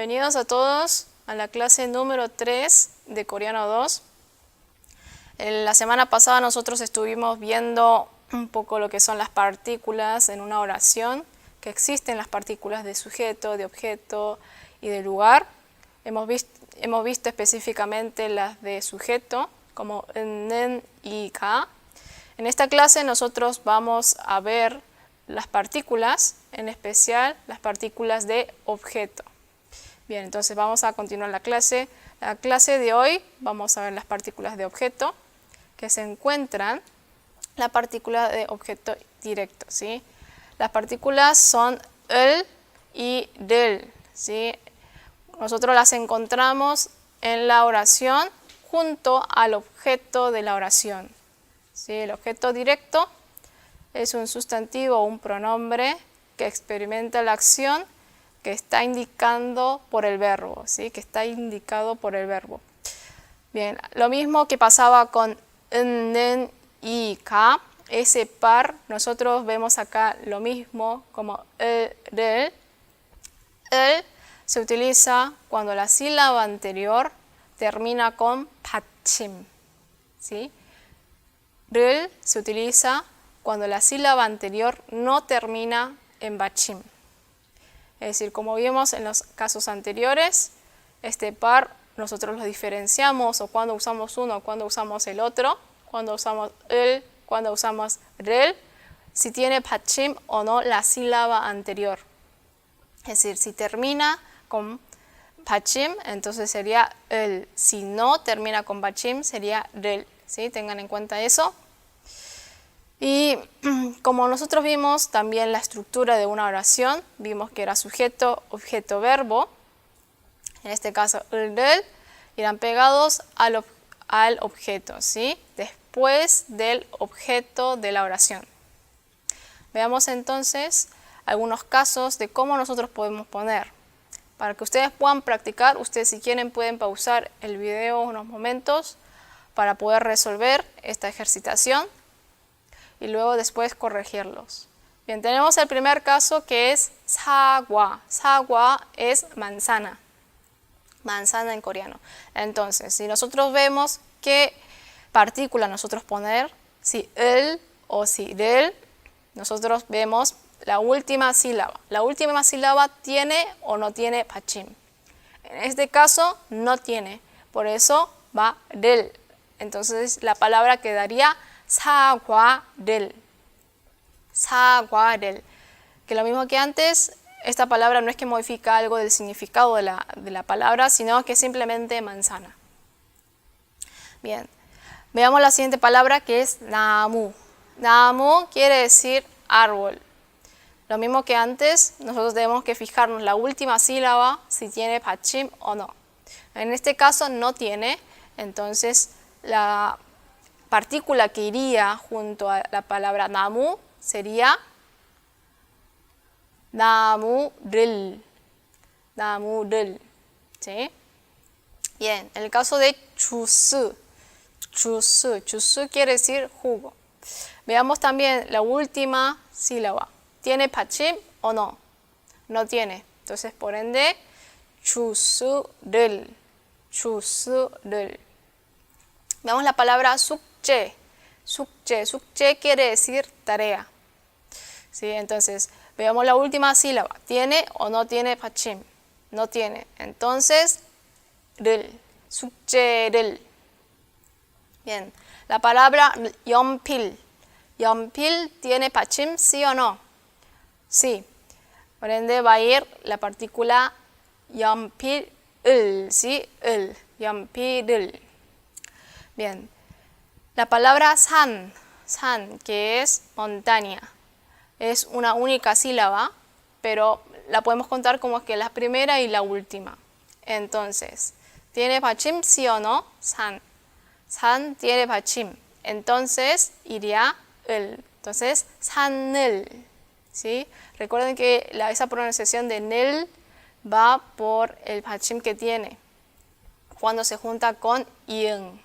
Bienvenidos a todos a la clase número 3 de Coreano 2. La semana pasada nosotros estuvimos viendo un poco lo que son las partículas en una oración, que existen las partículas de sujeto, de objeto y de lugar. Hemos visto específicamente las de sujeto, como nen y ka. En esta clase nosotros vamos a ver las partículas, en especial las partículas de objeto. Bien, entonces vamos a continuar la clase. La clase de hoy vamos a ver las partículas de objeto que se encuentran la partícula de objeto directo, ¿sí? Las partículas son el y del, ¿sí? Nosotros las encontramos en la oración junto al objeto de la oración, ¿sí? El objeto directo es un sustantivo o un pronombre que experimenta la acción que está indicando por el verbo, ¿sí? Que está indicado por el verbo. Bien, lo mismo que pasaba con nen y ka, ese par, nosotros vemos acá lo mismo como del. El se utiliza cuando la sílaba anterior termina con 받침, ¿sí? 를 se utiliza cuando la sílaba anterior no termina en 받침. Es decir, como vimos en los casos anteriores, este par nosotros lo diferenciamos o cuando usamos uno o cuando usamos el otro, cuando usamos el, cuando usamos 를, si tiene 받침 o no la sílaba anterior. Es decir, si termina con 받침, entonces sería el. Si no termina con 받침, sería 를, ¿sí? Tengan en cuenta eso. Y como nosotros vimos también la estructura de una oración, vimos que era sujeto, objeto, verbo. En este caso, el del irán pegados al objeto, ¿sí? Después del objeto de la oración. Veamos entonces algunos casos de cómo nosotros podemos poner. Para que ustedes puedan practicar, ustedes si quieren pueden pausar el video unos momentos para poder resolver esta ejercitación y luego después corregirlos. Bien, tenemos el primer caso que es 사과. 사과 es manzana. Manzana en coreano. Entonces, si nosotros vemos qué partícula nosotros poner, si el o si del, nosotros vemos la última sílaba. La última sílaba tiene o no tiene 받침. En este caso no tiene, por eso va del. Entonces la palabra quedaría 사과를. 사과를. Que lo mismo que antes, esta palabra no es que modifica algo del significado de la palabra, sino que es simplemente manzana. Bien, veamos la siguiente palabra que es 나무. 나무 quiere decir árbol. Lo mismo que antes, nosotros tenemos que fijarnos la última sílaba si tiene 받침 o no. En este caso no tiene, entonces la partícula que iría junto a la palabra 나무 sería 나무를. 나무를. ¿Sí? Bien, en el caso de 주스. 주스 quiere decir jugo. Veamos también la última sílaba. ¿Tiene 받침 o no? No tiene. Entonces, por ende, 주스를. 주스를. Veamos la palabra 숙제. 숙제 quiere decir tarea. ¿Sí? Entonces, veamos la última sílaba. ¿Tiene o no tiene 받침? No tiene. Entonces, 를. 숙제를. Bien. La palabra 연필. 연필 tiene 받침, ¿sí o no? Sí. Por ende va a ir la partícula 연필을, ¿sí? 을. 연필을. Bien. La palabra 산, que es montaña, es una única sílaba, pero la podemos contar como que la primera y la última. Entonces, ¿tiene 받침, sí o no? 산. 산 tiene 받침. Entonces, iría 을. Entonces, 산을. ¿Sí? Recuerden que esa pronunciación de 늘 va por el 받침 que tiene cuando se junta con 이응.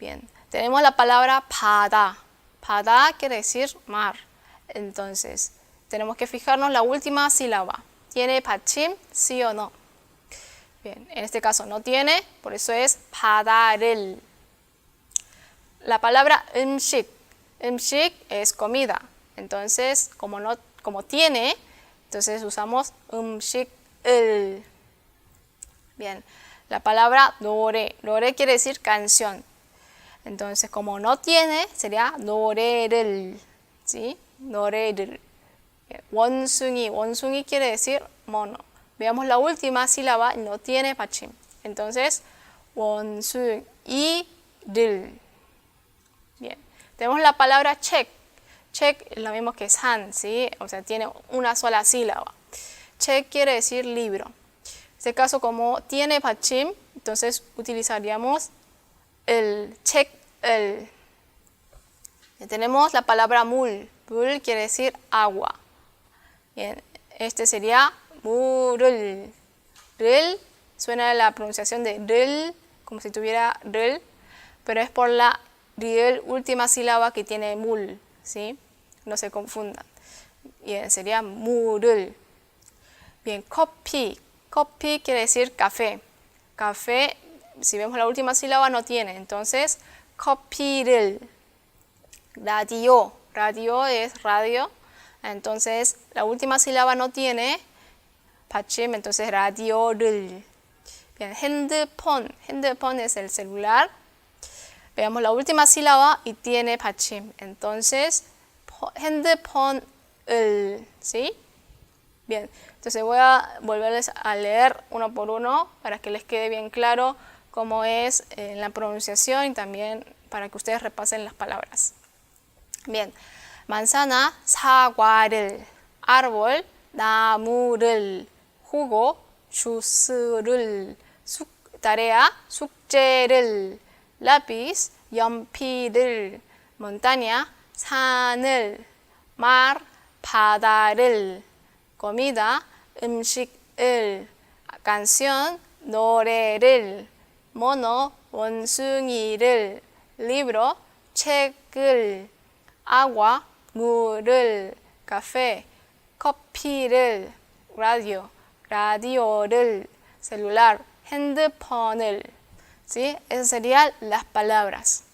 Bien, tenemos la palabra 바다. 바다 quiere decir mar. Entonces, tenemos que fijarnos la última sílaba. ¿Tiene 받침? ¿Sí o no? Bien, en este caso no tiene, por eso es 바다를. La palabra 음식, 음식 es comida. Entonces, como tiene, entonces usamos 음식을. Bien, la palabra 노래, 노래 quiere decir canción. Entonces, como no tiene, sería 노래를, ¿sí? 노래를. 원숭이, 원숭이 quiere decir mono. Veamos la última sílaba, no tiene 받침. Entonces, 원숭이를. Bien, tenemos la palabra check. Check es lo mismo que san, ¿sí? O sea, tiene una sola sílaba. Check quiere decir libro. En este caso, como tiene 받침, entonces utilizaríamos el check, el. Tenemos la palabra 물. 물 quiere decir agua. Bien, este sería 물을. 를 suena la pronunciación de 를, como si tuviera 를, pero es por la riel última sílaba que tiene 물, ¿sí? No se confundan. Bien, sería 물을. Bien, 커피. 커피 quiere decir café. Café, si vemos la última sílaba, no tiene. Entonces, 커피를. Radio. Radio es radio. Entonces, la última sílaba no tiene 받침, entonces radio를. Bien, 핸드폰. 핸드폰 es el celular. Veamos la última sílaba y tiene 받침. Entonces, 핸드폰을, ¿sí? Bien, entonces voy a volverles a leer uno por uno para que les quede bien claro cómo es la pronunciación y también para que ustedes repasen las palabras. Bien, manzana, 사과를, árbol, 나무를, jugo, 주스를, tarea, 숙제를, lápiz, 연필을, montaña, 산을, mar, 바다를, comida, 음식을, canción, 노래를, mono, 원숭이를, libro, 책을, agua, 물을, café, 커피를, radio, radio를, celular, 핸드폰을, ¿sí? Esas serían las palabras.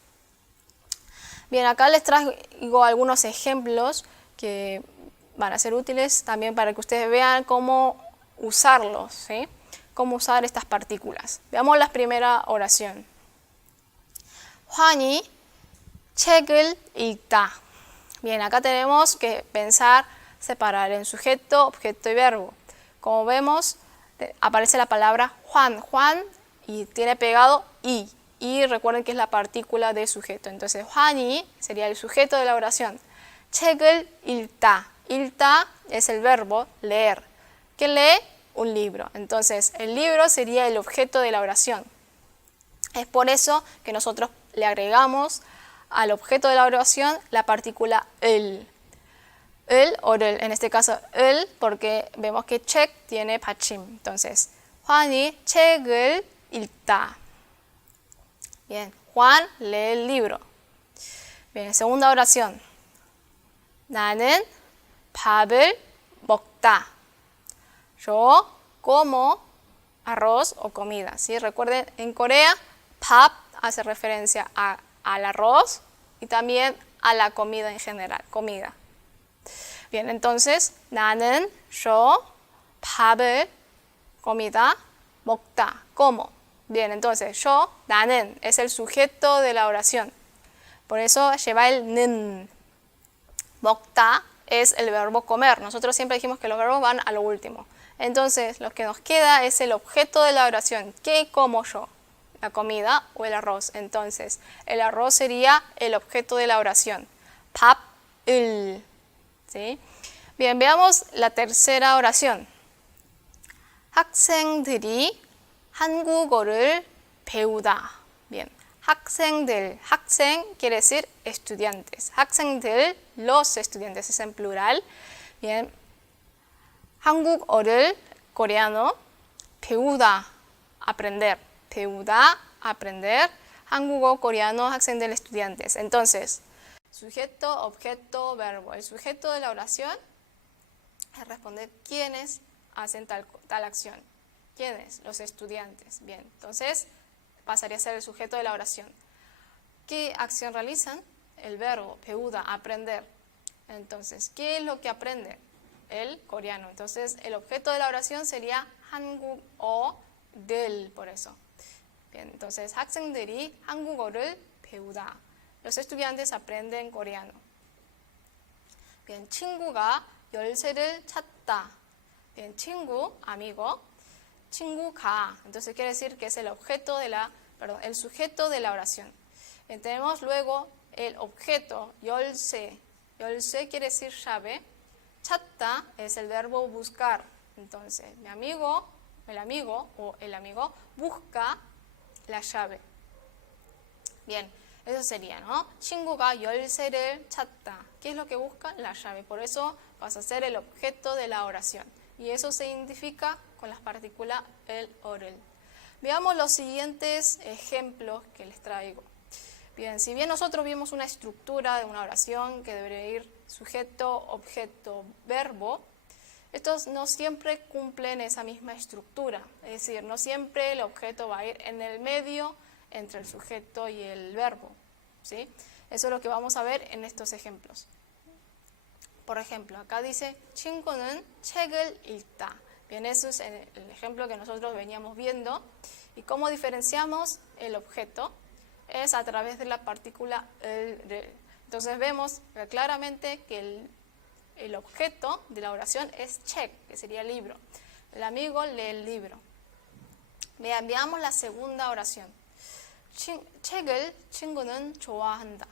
Bien, acá les traigo algunos ejemplos que van a ser útiles también para que ustedes vean cómo usarlos, ¿sí? Cómo usar estas partículas. Veamos la primera oración. 환이 책을 읽다. Bien, acá tenemos que pensar, separar en sujeto, objeto y verbo. Como vemos, aparece la palabra Juan, Juan, y tiene pegado y. Y recuerden que es la partícula de sujeto. Entonces, 환이 sería el sujeto de la oración. 책을 읽다. 읽다 es el verbo leer. ¿Qué lee? Un libro. Entonces, el libro sería el objeto de la oración. Es por eso que nosotros le agregamos al objeto de la oración la partícula el. El o el, en este caso el, porque vemos que 책 tiene 받침. Entonces, 환이 책을 읽다. Bien, Juan lee el libro. Bien, segunda oración. 나는 밥을 먹다. Yo como arroz o comida. ¿Sí? Recuerden, en Corea, 밥 hace referencia al arroz y también a la comida en general, comida. Bien, entonces, 나는, yo, 밥을, comida, 먹다, como. Bien, entonces, yo, 나는, es el sujeto de la oración. Por eso lleva el 는. 먹다 es el verbo comer. Nosotros siempre dijimos que los verbos van a lo último. Entonces, lo que nos queda es el objeto de la oración. ¿Qué como yo? La comida o el arroz. Entonces, el arroz sería el objeto de la oración. 밥을. ¿Sí? Bien, veamos la tercera oración. 학생들이 한국어를 배우다. Bien, 학생들, 학생 quiere decir estudiantes. 학생들, los estudiantes, es en plural. Bien, 한국어를, coreano, 배우다, aprender. 배우다, aprender. 한국어, coreano, 학생들, estudiantes. Entonces, sujeto, objeto, verbo. El sujeto de la oración es responder quiénes hacen tal acción. ¿Quiénes? Los estudiantes. Bien, entonces pasaría a ser el sujeto de la oración. ¿Qué acción realizan? El verbo, 배우다, aprender. Entonces, ¿qué es lo que aprende? El coreano. Entonces, el objeto de la oración sería 한국어를, por eso. Bien, entonces, 학생들이 한국어를 배우다. Los estudiantes aprenden coreano. Bien, 친구가 열쇠를 찾다. Bien, 친구, amigo. 친구가, entonces quiere decir que es el objeto de la, perdón, el sujeto de la oración. Bien, tenemos luego el objeto, 열쇠. 열쇠 quiere decir llave. 찾다 es el verbo buscar. Entonces, mi amigo, el amigo o el amigo busca la llave. Bien, eso sería, ¿no? 친구가 열쇠를 찾다. ¿Qué es lo que busca? La llave. Por eso pasa a ser el objeto de la oración. Y eso se identifica con las partículas el o el. Veamos los siguientes ejemplos que les traigo. Bien, si bien nosotros vimos una estructura de una oración que debería ir sujeto, objeto, verbo, estos no siempre cumplen esa misma estructura. Es decir, no siempre el objeto va a ir en el medio entre el sujeto y el verbo, ¿sí? Eso es lo que vamos a ver en estos ejemplos. Por ejemplo, acá dice 친구는 책을 읽다. Bien, eso es el ejemplo que nosotros veníamos viendo. ¿Y cómo diferenciamos el objeto? Es a través de la partícula el. Entonces vemos claramente que el objeto de la oración es 책, que sería el libro. El amigo lee el libro. Veamos la segunda oración. 책을 친구는 좋아한다.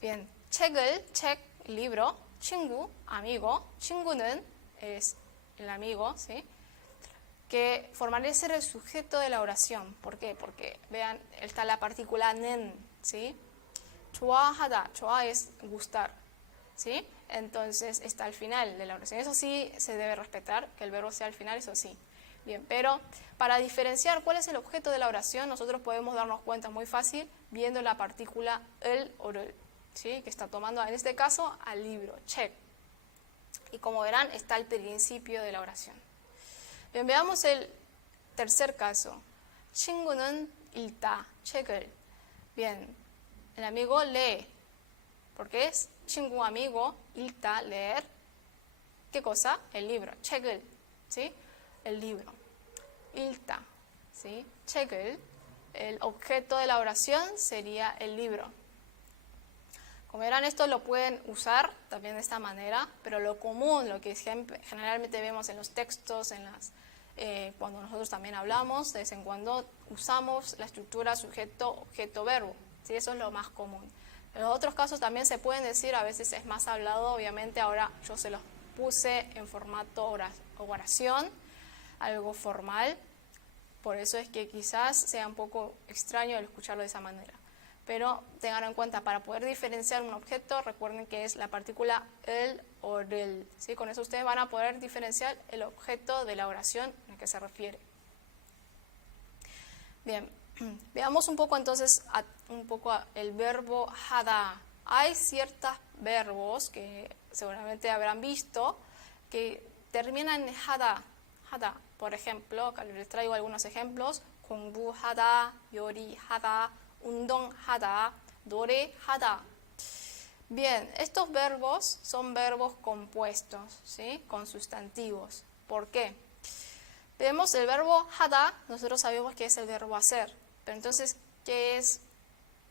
Bien, 책, libro, 친구, amigo, 친구는 es el amigo, ¿sí? Que formaría ser el sujeto de la oración. ¿Por qué? Porque, vean, está la partícula 는, ¿sí? 좋아하다, 좋아 es gustar, ¿sí? Entonces está al final de la oración. Eso sí se debe respetar, que el verbo sea al final, eso sí. Bien, pero para diferenciar cuál es el objeto de la oración, nosotros podemos darnos cuenta muy fácil viendo la partícula el o el, ¿sí? Que está tomando en este caso al libro, 책. Y como verán, está al principio de la oración. Bien, veamos el tercer caso. 친구는 읽다, 책을. Bien, el amigo lee, porque es 친구, amigo, 읽다, leer. ¿Qué cosa? El libro, 책을, ¿sí? El libro. 읽다, ¿sí? 책을. El objeto de la oración sería el libro. Como verán, esto lo pueden usar también de esta manera, pero lo común, lo que generalmente vemos en los textos, cuando nosotros también hablamos, de vez en cuando usamos la estructura sujeto, objeto, verbo. ¿Sí? Eso es lo más común. En los otros casos también se pueden decir, a veces es más hablado, obviamente ahora yo se los puse en formato oración, algo formal, por eso es que quizás sea un poco extraño el escucharlo de esa manera. Pero tengan en cuenta, para poder diferenciar un objeto, recuerden que es la partícula el o el. ¿Sí? Con eso ustedes van a poder diferenciar el objeto de la oración a que se refiere. Bien, veamos un poco entonces el verbo hada. Hay ciertos verbos que seguramente habrán visto que terminan en hada. Hada. Por ejemplo, acá les traigo algunos ejemplos. 공부하다, 요리하다, 운동하다, 노래하다. Bien, estos verbos son verbos compuestos, ¿sí? Con sustantivos. ¿Por qué? Vemos el verbo 하다, nosotros sabemos que es el verbo hacer. Pero entonces, ¿qué es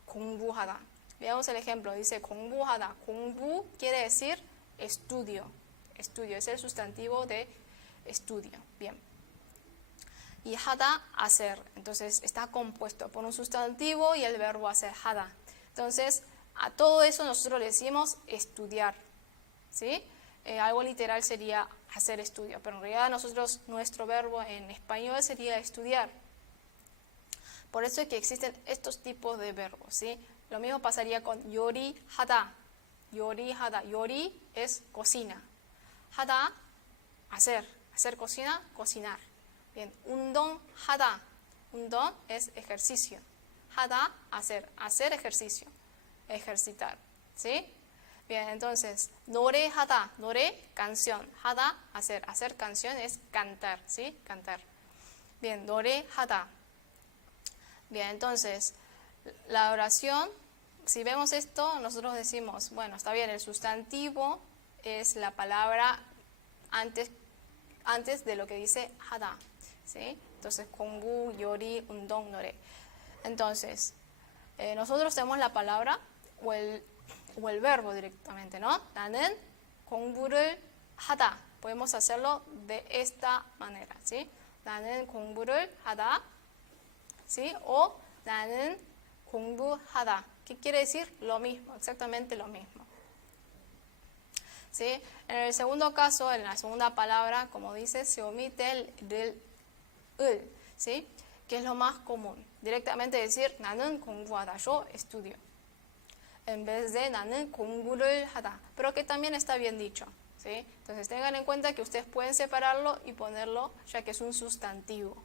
공부하다? Veamos el ejemplo, dice 공부하다. 공부 quiere decir estudio. Estudio es el sustantivo de estudio. Bien. Y hada, hacer. Entonces está compuesto por un sustantivo y el verbo hacer, hada. Entonces, a todo eso nosotros le decimos estudiar, ¿sí? Algo literal sería hacer estudio, pero en realidad nuestro verbo en español sería estudiar. Por eso es que existen estos tipos de verbos, ¿sí? Lo mismo pasaría con yori, hada. Yori, hada. Yori es cocina. Hada, hacer. Hacer cocina, cocinar. Bien, 운동하다. 운동 es ejercicio. 하다, hacer. Hacer ejercicio. Ejercitar. ¿Sí? Bien, entonces, 노래하다. 노래, canción. 하다, hacer. Hacer canción es cantar. ¿Sí? Cantar. Bien, 노래하다. Bien, entonces, la oración, si vemos esto, nosotros decimos, bueno, está bien, el sustantivo es la palabra antes de lo que dice 하다, ¿sí? Entonces, 공부, 요리, 운동, 노래. Entonces, nosotros tenemos la palabra o el verbo directamente, ¿no? 나는 공부를 하다. Podemos hacerlo de esta manera, ¿sí? 나는 공부를 하다, ¿sí? O 나는 공부하다. ¿Qué quiere decir? Lo mismo, exactamente lo mismo. ¿Sí? En el segundo caso, en la segunda palabra, como dice, se omite el 을, ¿sí? Que es lo más común. Directamente decir 나는 공부하다, yo estudio. En vez de 나는 공부를 하다, pero que también está bien dicho, ¿sí? Entonces tengan en cuenta que ustedes pueden separarlo y ponerlo ya que es un sustantivo.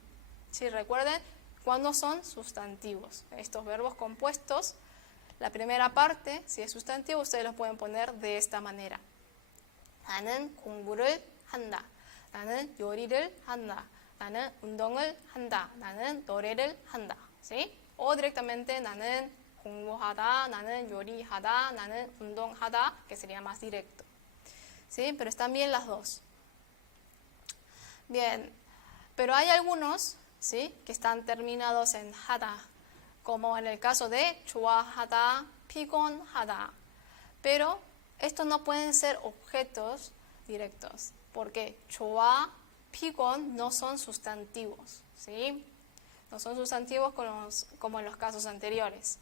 ¿Sí? Recuerden cuándo son sustantivos. Estos verbos compuestos, la primera parte, si es sustantivo, ustedes los pueden poner de esta manera. 나는 공부를 한다. 나는 요리를 한다. 나는 운동을 한다. 나는 노래를 한다. ¿Sí? O directamente 나는 공부하다, 나는 요리하다, 나는 운동하다, que sería más directo. ¿Sí? Pero están bien las dos. Bien, pero hay algunos, ¿sí? Que están terminados en 하다, como en el caso de 좋아하다, 피곤하다. Pero estos no pueden ser objetos directos, porque 좋아, 피곤 no son sustantivos, ¿sí? No son sustantivos como en los casos anteriores.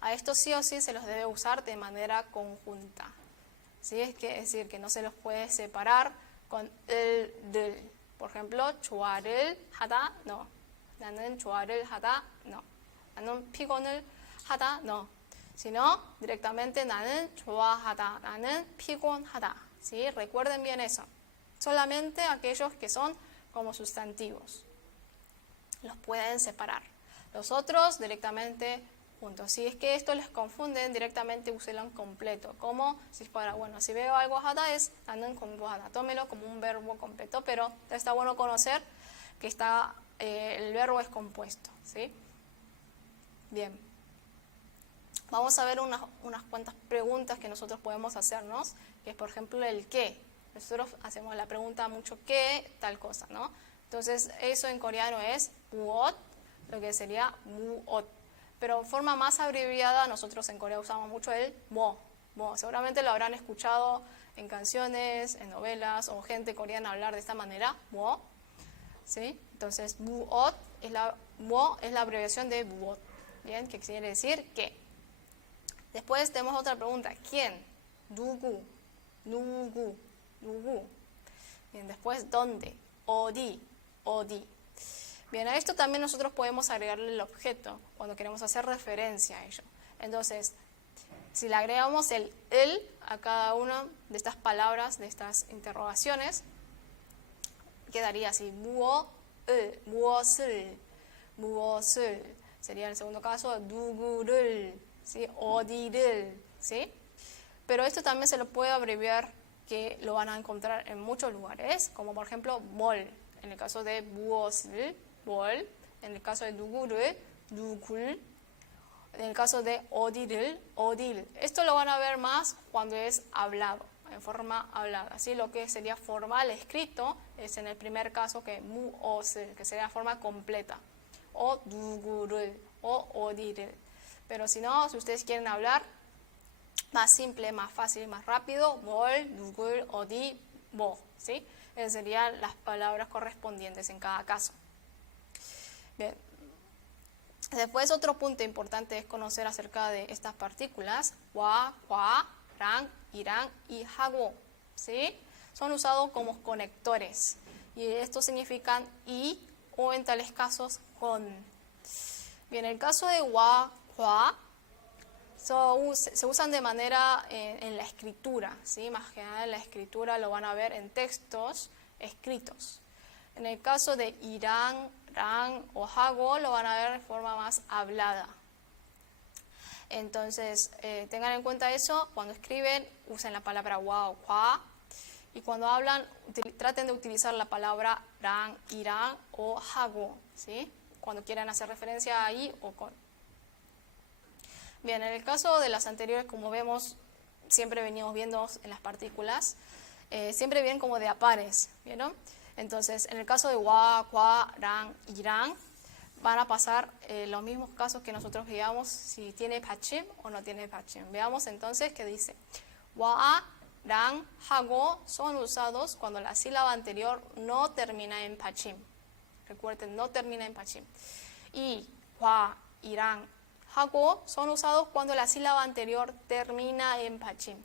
A estos sí o sí se los debe usar de manera conjunta, ¿sí? Es decir, que no se los puede separar con el, del. Por ejemplo, 좋아를 하다, no. 나는 좋아를 하다, no. 나는 피곤을 하다, no. Sino directamente 나는 좋아하다, 나는 피곤하다. ¿Sí? Recuerden bien eso. Solamente aquellos que son como sustantivos los pueden separar. Los otros directamente juntos. Si es que esto les confunden, directamente úsenlo en completo. Como si fuera, bueno, si veo algo 하다 es 나는 공부하다. Tómelo como un verbo completo, pero está bueno conocer que el verbo es compuesto, ¿sí? Bien. Vamos a ver unas cuantas preguntas que nosotros podemos hacernos, que es por ejemplo el qué. Nosotros hacemos la pregunta mucho qué, tal cosa, ¿no? Entonces eso en coreano es 무엇, lo que sería 무엇. Pero en forma más abreviada nosotros en Corea usamos mucho el 뭐. Seguramente lo habrán escuchado en canciones, en novelas o gente coreana hablar de esta manera, 뭐. ¿Sí? Entonces 무엇 뭐 es la abreviación de 무엇. Bien, que quiere decir qué. Después tenemos otra pregunta. ¿Quién? 누구. Bien, después ¿dónde? 어디. Bien, a esto también nosotros podemos agregarle el objeto cuando queremos hacer referencia a ello. Entonces, si le agregamos el a cada una de estas palabras, de estas interrogaciones, quedaría así. 무엇을. Sería en el segundo caso 누구를. ¿Sí? 어디를, ¿sí? Pero esto también se lo puede abreviar, que lo van a encontrar en muchos lugares, como por ejemplo 뭘, en el caso de 무엇을, 뭘, en el caso de 누구를, 누굴, en el caso de 어디를, 어딜. Esto lo van a ver más cuando es hablado, en forma hablada, ¿sí? Lo que sería formal escrito es en el primer caso que 무엇을, que sería forma completa, o 누구를, o 어디를. Pero si no, si ustedes quieren hablar más simple, más fácil, más rápido, 뭘, 누굴, 어디, 뭐, ¿sí? Esas serían las palabras correspondientes en cada caso. Bien. Después otro punto importante es conocer acerca de estas partículas, 와, 과, 랑, 이랑 y 하고, ¿sí? Son usados como conectores y estos significan y o en tales casos con. Bien, en el caso de 와, 과, se usan de manera en la escritura, ¿sí? Más que nada en la escritura lo van a ver en textos escritos. En el caso de irán, ran o hago lo van a ver de forma más hablada. Entonces tengan en cuenta eso, cuando escriben usen la palabra wa o kwa Y cuando hablan, traten de utilizar la palabra 랑, 이랑 o 하고, ¿sí? Cuando quieran hacer referencia a ahí o con. Bien, en el caso de las anteriores, como vemos, siempre venimos viendo en las partículas, siempre vienen como de a pares, ¿vieron? Entonces, en el caso de wa, kwa, 랑, 이랑, van a pasar los mismos casos que nosotros veíamos si tiene 받침 o no tiene 받침. Veamos entonces qué dice. wa, 랑, 하고 son usados cuando la sílaba anterior no termina en 받침. Recuerden, no termina en 받침. Y 과, 이랑, 하고 son usados cuando la sílaba anterior termina en 받침.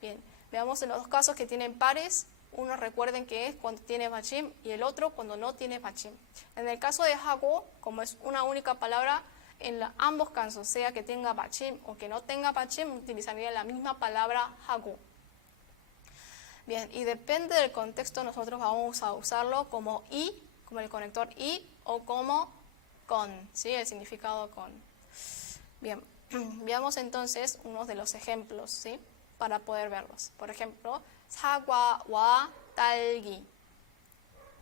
Bien, veamos en los dos casos que tienen pares. Uno recuerden que es cuando tiene 받침 y el otro cuando no tiene 받침. En el caso de 하고, como es una única palabra, en ambos casos, sea que tenga 받침 o que no tenga 받침, utilizaría la misma palabra 하고. Bien, y depende del contexto, nosotros vamos a usarlo como y, como el conector y, o como con, ¿sí? El significado con. Bien, veamos entonces unos de los ejemplos, ¿sí? Para poder verlos. Por ejemplo, 사과와 딸기.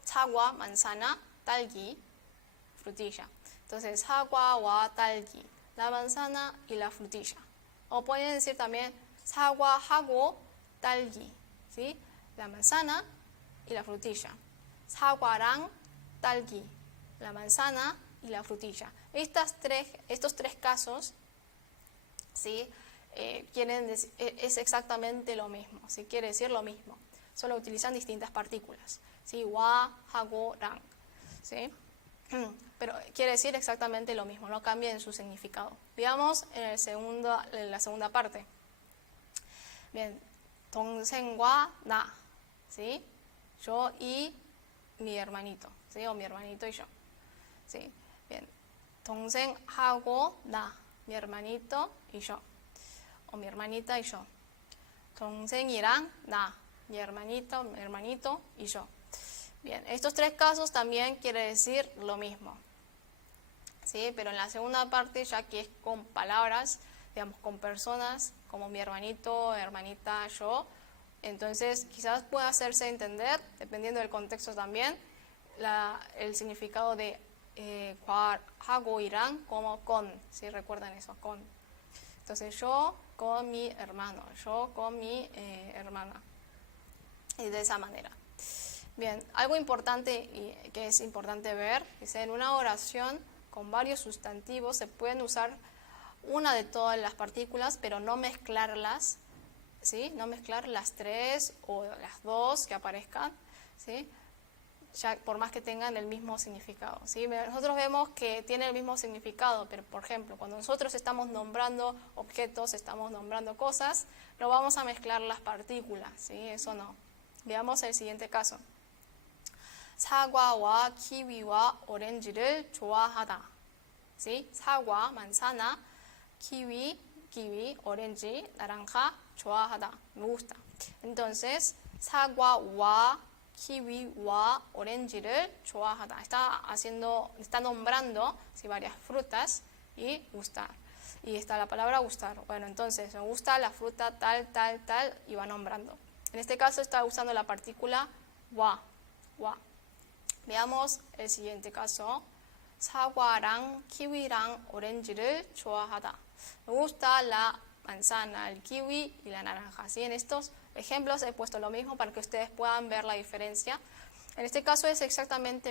사과, manzana, 딸기, frutilla. Entonces, 사과와 딸기, la manzana y la frutilla. O pueden decir también 사과하고 딸기, ¿sí? La manzana y la frutilla. 사과랑 딸기, la manzana y la frutilla. Estos tres casos, ¿sí? Es exactamente lo mismo, ¿sí? Quiere decir lo mismo, solo utilizan distintas partículas, ¿sí? wa, hago, ran, ¿sí? Pero quiere decir exactamente lo mismo, no cambia en su significado. Veamos en la segunda parte. Bien, 동생과 나, ¿sí? Yo y mi hermanito, ¿sí? O mi hermanito y yo, ¿sí? Bien, 동생하고 나, mi hermanito y yo, o mi hermanita y yo. 동생이랑 나, mi hermanito y yo. Bien, estos tres casos también quiere decir lo mismo, ¿sí? Pero en la segunda parte, ya que es con palabras, digamos, con personas, como mi hermanito, hermanita, yo, entonces quizás pueda hacerse entender, dependiendo del contexto también, el significado de 하고 이랑 como con, ¿sí? Recuerdan eso, con. Entonces yo con mi hermano, yo con mi hermana, y de esa manera. Bien, algo importante y que es importante ver es en una oración con varios sustantivos se pueden usar una de todas las partículas, pero no mezclarlas, ¿sí? No mezclar las tres o las dos que aparezcan, ¿sí? Ya por más que tengan el mismo significado, ¿sí? Nosotros vemos que tiene el mismo significado, pero por ejemplo, cuando nosotros estamos nombrando objetos, estamos nombrando cosas, no vamos a mezclar las partículas, ¿sí? Eso no. Veamos el siguiente caso. 사과와 키위와 오렌지를 좋아하다. ¿Sí? 사과, manzana, kiwi, orange, naranja, 좋아하다, me gusta. Entonces, 사과와 키위와 오렌지를 좋아하다. Está nombrando, ¿sí? Varias frutas y gustar. Y está la palabra gustar. Bueno, entonces, me gusta la fruta tal, y va nombrando. En este caso está usando la partícula wa. Veamos el siguiente caso. 사과랑 키위랑 오렌지를 좋아하다. Me gusta la manzana, el kiwi y la naranja. ¿Sí? En estos ejemplos he puesto lo mismo para que ustedes puedan ver la diferencia. En este caso es exactamente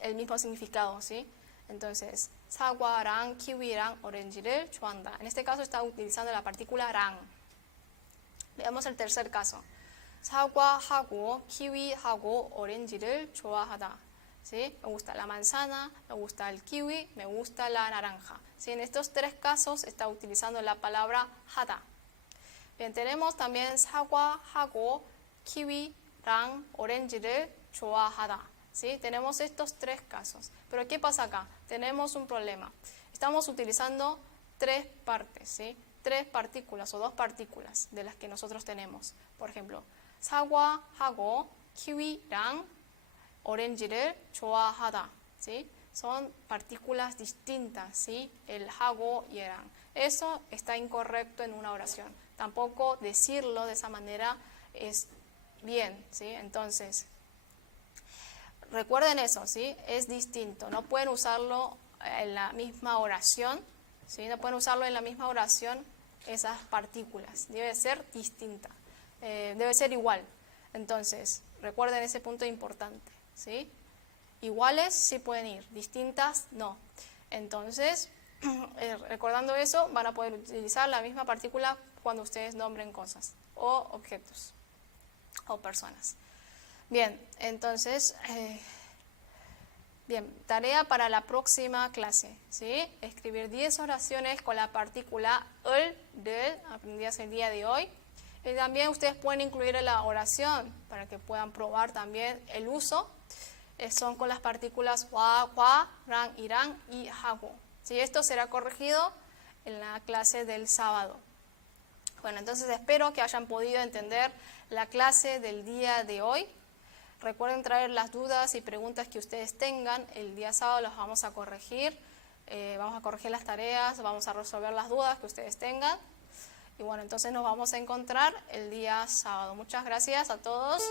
el mismo significado, ¿sí? Entonces, 사과랑 키위랑 오렌지를 좋아한다. En este caso está utilizando la partícula 랑. Veamos el tercer caso. 사과하고 키위하고 오렌지를 좋아하다. ¿Sí? Me gusta la manzana, me gusta el kiwi, me gusta la naranja. ¿Sí? En estos tres casos está utilizando la palabra 하다. Bien, tenemos también 사과하고 키위랑 오렌지를 좋아하다. ¿Sí? Tenemos estos tres casos. Pero ¿qué pasa acá? Tenemos un problema. Estamos utilizando tres partes, ¿sí? Tres partículas o dos partículas de las que nosotros tenemos. Por ejemplo, 사과하고 키위랑 오렌지를 좋아하다, ¿sí? Son partículas distintas, ¿sí? El hago y eran. Eso está incorrecto en una oración. Tampoco decirlo de esa manera es bien, ¿sí? Entonces, recuerden eso, ¿sí? Es distinto, no pueden usarlo en la misma oración, ¿sí? No pueden usarlo en la misma oración esas partículas, debe ser distinta, debe ser igual. Entonces, recuerden ese punto importante, ¿sí? Iguales sí pueden ir, distintas no. Entonces, recordando eso, van a poder utilizar la misma partícula cuando ustedes nombren cosas o objetos o personas. Bien, entonces, bien, tarea para la próxima clase, ¿sí? Escribir 10 oraciones con la partícula el, del, aprendidas el día de hoy. Y también ustedes pueden incluir en la oración para que puedan probar también el uso. Son con las partículas wa, qua, ran, irán y hago. ¿Sí? Esto será corregido en la clase del sábado. Bueno, entonces espero que hayan podido entender la clase del día de hoy. Recuerden traer las dudas y preguntas que ustedes tengan. El día sábado las vamos a corregir. Vamos a corregir las tareas, vamos a resolver las dudas que ustedes tengan. Y bueno, entonces nos vamos a encontrar el día sábado. Muchas gracias a todos.